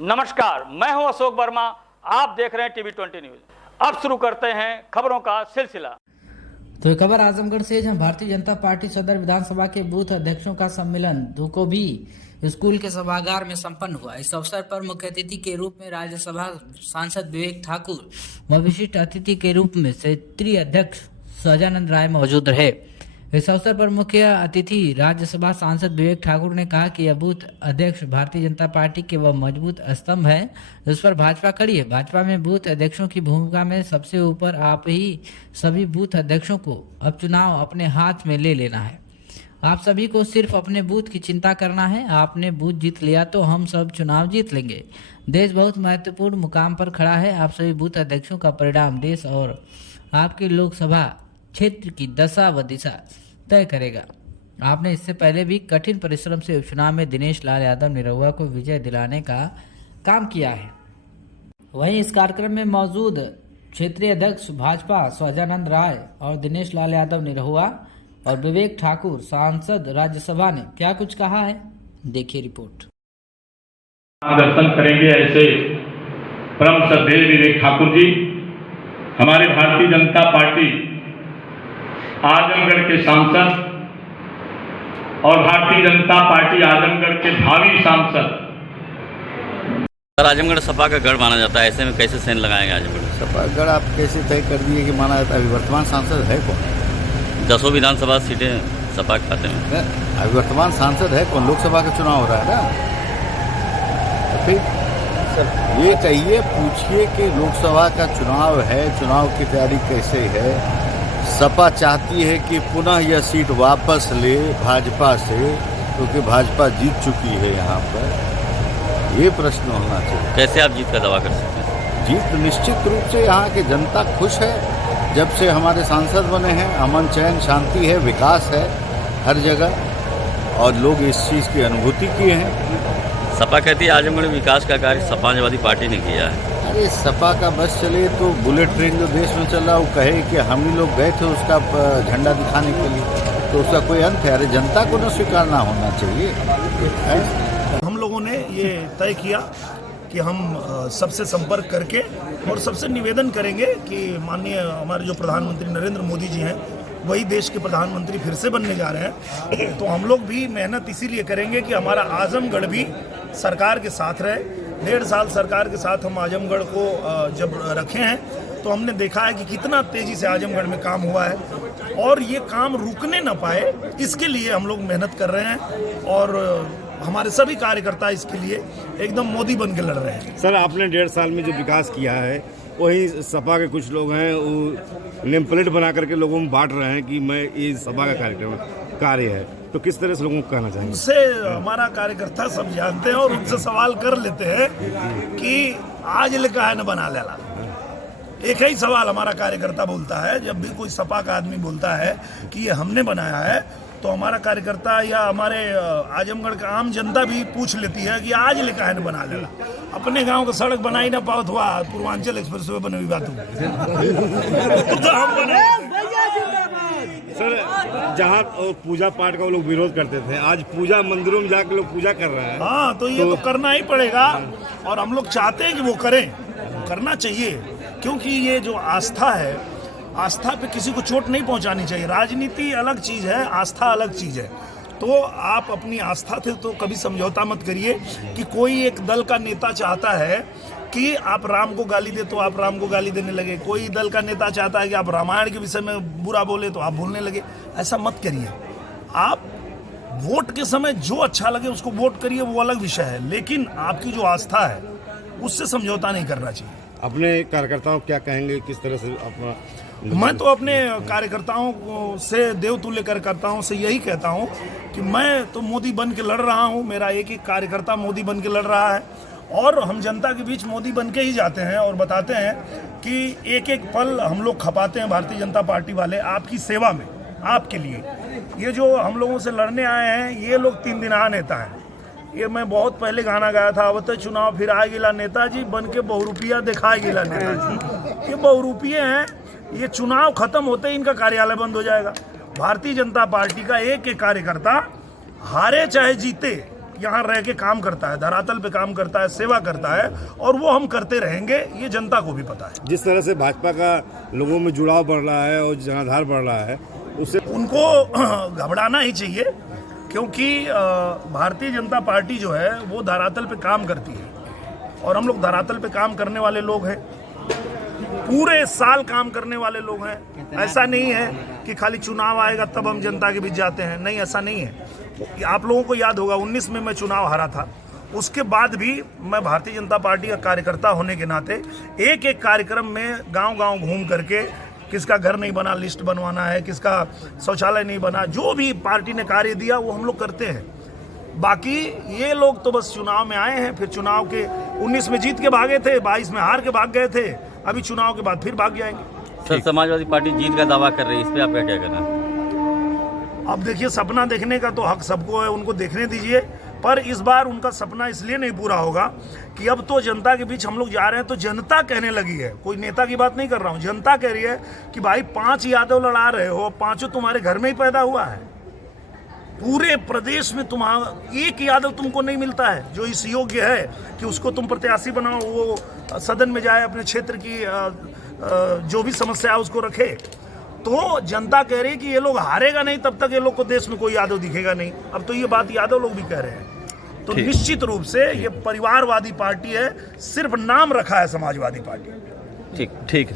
नमस्कार, मैं हूं अशोक वर्मा। आप देख रहे हैं टीवी 20 न्यूज। अब शुरू करते हैं खबरों का सिलसिला। तो खबर आजमगढ़ से जहां भारतीय जनता पार्टी सदर विधानसभा के बूथ अध्यक्षों का सम्मेलन धुकोभी स्कूल के सभागार में संपन्न हुआ। इस अवसर पर मुख्य अतिथि के रूप में राज्यसभा सांसद विवेक ठाकुर व विशिष्ट अतिथि के रूप में क्षेत्रीय अध्यक्ष सहजानंद राय मौजूद रहे। इस अवसर पर मुख्य अतिथि राज्यसभा सांसद विवेक ठाकुर ने कहा कि यह बूथ अध्यक्ष भारतीय जनता पार्टी के वह मजबूत स्तंभ है जिस पर भाजपा खड़ी है। भाजपा में बूथ अध्यक्षों की भूमिका में सबसे ऊपर आप ही सभी बूथ अध्यक्षों को अब चुनाव अपने हाथ में ले लेना है। आप सभी को सिर्फ अपने बूथ की चिंता करना है। आपने बूथ जीत लिया तो हम सब चुनाव जीत लेंगे। देश बहुत महत्वपूर्ण मुकाम पर खड़ा है। आप सभी बूथ अध्यक्षों का परिणाम देश और आपके लोकसभा क्षेत्र की दशा व दिशा तय करेगा। आपने इससे पहले भी कठिन परिश्रम से उपचुनाव में दिनेश लाल यादव निरहुआ को विजय दिलाने का काम किया है। वहीं इस कार्यक्रम में मौजूद क्षेत्रीय अध्यक्ष भाजपा सहजानंद राय और दिनेश लाल यादव निरहुआ और विवेक ठाकुर सांसद राज्यसभा ने क्या कुछ कहा है, देखिए रिपोर्ट। दर्शन करेंगे ऐसे परम श्रद्धेय विवेक ठाकुर जी, हमारे भारतीय जनता पार्टी आजमगढ़ के सांसद और भारतीय जनता पार्टी आजमगढ़ के भावी सांसद। आजमगढ़ सपा का गढ़ माना जाता है, ऐसे में कैसे सेन लगाएंगे आजमगढ़? सपा गढ़ आप कैसे तय कर दिए कि माना जाता है? अभी वर्तमान सांसद है कौन? 10 विधानसभा सीटें सपा के खाते में। अभी वर्तमान सांसद है कौन? लोकसभा का चुनाव हो रहा है ना। तो फिर ये कहिए, पूछिए कि लोकसभा का चुनाव है, चुनाव की तैयारी कैसे है। सपा चाहती है कि पुनः यह सीट वापस ले भाजपा से, क्योंकि भाजपा जीत चुकी है यहाँ पर। ये प्रश्न होना चाहिए। कैसे आप जीत का दावा कर सकते हैं? जीत निश्चित रूप से यहाँ की जनता खुश है। जब से हमारे सांसद बने हैं, अमन चैन शांति है, विकास है हर जगह, और लोग इस चीज़ की अनुभूति किए हैं। सपा कहती है आजमगढ़ में विकास का कार्य समाजवादी पार्टी ने किया है। अरे सपा का बस चले तो बुलेट ट्रेन जो देश में चल रहा, वो कहे कि हम ही लोग गए थे उसका झंडा दिखाने के लिए, तो उसका कोई अंत है? अरे जनता को न स्वीकारना होना चाहिए। हम लोगों ने ये तय किया कि हम सबसे संपर्क करके और सबसे निवेदन करेंगे कि माननीय हमारे जो प्रधानमंत्री नरेंद्र मोदी जी हैं, वही देश के प्रधानमंत्री फिर से बनने जा रहे हैं। तो हम लोग भी मेहनत इसीलिए करेंगे कि हमारा आजमगढ़ भी सरकार के साथ रहे। 1.5 साल सरकार के साथ हम आजमगढ़ को जब रखे हैं तो हमने देखा है कि कितना तेज़ी से आजमगढ़ में काम हुआ है और ये काम रुकने ना पाए, इसके लिए हम लोग मेहनत कर रहे हैं और हमारे सभी कार्यकर्ता इसके लिए एकदम मोदी बन के लड़ रहे हैं। सर, आपने 1.5 साल में जो विकास किया है, वही सपा के कुछ लोग हैं वो नेम प्लेट बना करके लोगों में बांट रहे हैं कि मैं ये सपा का कार्यक्रम कार्य है, तो किस तरह से लोगों को कहना चाहेंगे? उनसे हमारा कार्यकर्ता सब जानते हैं और उनसे सवाल कर लेते हैं कि आज लिखा है न बना लेला। एक ही सवाल हमारा कार्यकर्ता बोलता है, जब भी कोई सपा का आदमी बोलता है कि ये हमने बनाया है, तो हमारा कार्यकर्ता या हमारे आजमगढ़ का आम जनता भी पूछ लेती है कि आज लिखा है न बना लेला। अपने गांव का सड़क बनाई ना पाओ, हुआ पूर्वांचल एक्सप्रेस वे बने हुई बात हो। सर, जहाँ पूजा पाठ का वो लोग विरोध करते थे, आज पूजा मंदिरों में जाकर लोग पूजा कर रहे हैं। हाँ, तो ये तो करना ही पड़ेगा और हम लोग चाहते हैं कि वो करें, करना चाहिए, क्योंकि ये जो आस्था है, आस्था पे किसी को चोट नहीं पहुंचानी चाहिए। राजनीति अलग चीज़ है, आस्था अलग चीज़ है। तो आप अपनी आस्था थे तो कभी समझौता मत करिए कि कोई एक दल का नेता चाहता है कि आप राम को गाली दे तो आप राम को गाली देने लगे, कोई दल का नेता चाहता है कि आप रामायण के विषय में बुरा बोले तो आप बोलने लगे। ऐसा मत करिए। आप वोट के समय जो अच्छा लगे उसको वोट करिए, वो अलग विषय है, लेकिन आपकी जो आस्था है उससे समझौता नहीं करना चाहिए। अपने कार्यकर्ताओं क्या कहेंगे, किस तरह से अपना? मैं तो अपने कार्यकर्ताओं से, देवतुल्य कार्यकर्ताओं से यही कहता हूं कि मैं तो मोदी बन के लड़ रहा हूं, मेरा एक एक कार्यकर्ता मोदी बन के लड़ रहा है और हम जनता के बीच मोदी बन के ही जाते हैं और बताते हैं कि एक एक पल हम लोग खपाते हैं भारतीय जनता पार्टी वाले आपकी सेवा में, आपके लिए। ये जो हम लोगों से लड़ने आए हैं, ये लोग 3 दिनहा नेता हैं। ये मैं बहुत पहले गाना गाया था, अब तो चुनाव फिर आ गिला नेताजी, बन के बहुरूपिया दिखा गिला नेताजी। ये बहुरूपिये हैं, ये चुनाव खत्म होते ही इनका कार्यालय बंद हो जाएगा। भारतीय जनता पार्टी का एक एक कार्यकर्ता हारे चाहे जीते, यहाँ रह के काम करता है, धरातल पे काम करता है, सेवा करता है, और वो हम करते रहेंगे, ये जनता को भी पता है। जिस तरह से भाजपा का लोगों में जुड़ाव बढ़ रहा है और जनाधार बढ़ रहा है, उससे उनको घबराना ही चाहिए, क्योंकि भारतीय जनता पार्टी जो है वो धरातल पे काम करती है, और हम लोग धरातल पे काम करने वाले लोग हैं, पूरे साल काम करने वाले लोग हैं। ऐसा नहीं है कि खाली चुनाव आएगा तब हम जनता के बीच जाते हैं, नहीं, ऐसा नहीं है। आप लोगों को याद होगा 19 में मैं चुनाव हारा था, उसके बाद भी मैं भारतीय जनता पार्टी का कार्यकर्ता होने के नाते एक एक कार्यक्रम में गांव-गांव घूम करके किसका घर नहीं बना लिस्ट बनवाना है, किसका शौचालय नहीं बना, जो भी पार्टी ने कार्य दिया वो हम लोग करते हैं। बाकी ये लोग तो बस चुनाव में आए हैं, फिर चुनाव के 19 में जीत के भागे थे, 22 में हार के भाग गए थे, अभी चुनाव के बाद फिर भाग जाएंगे। सर, समाजवादी पार्टी जीत का दावा कर रही है, इस पे आपका क्या कहना है? अब देखिए, सपना देखने का तो हक सबको है, उनको देखने दीजिए, पर इस बार उनका सपना इसलिए नहीं पूरा होगा कि अब तो जनता के बीच हम लोग जा रहे हैं, तो जनता कहने लगी है, कोई नेता की बात नहीं कर रहा हूँ, जनता कह रही है कि भाई 5 यादव लड़ा रहे हो, 5 तुम्हारे घर में ही पैदा हुआ है, पूरे प्रदेश में तुम्हारा एक यादव तुमको नहीं मिलता है जो इस योग्य है कि उसको तुम प्रत्याशी बनाओ, वो सदन में जाए, अपने क्षेत्र की जो भी समस्या है उसको रखे। तो जनता कह रही है कि ये लोग हारेगा नहीं तब तक ये लोग को देश में कोई यादव दिखेगा नहीं। अब तो ये बात यादव लोग भी कह रहे हैं। तो निश्चित रूप से ये परिवारवादी पार्टी है, सिर्फ नाम रखा है समाजवादी पार्टी। ठीक ठीक।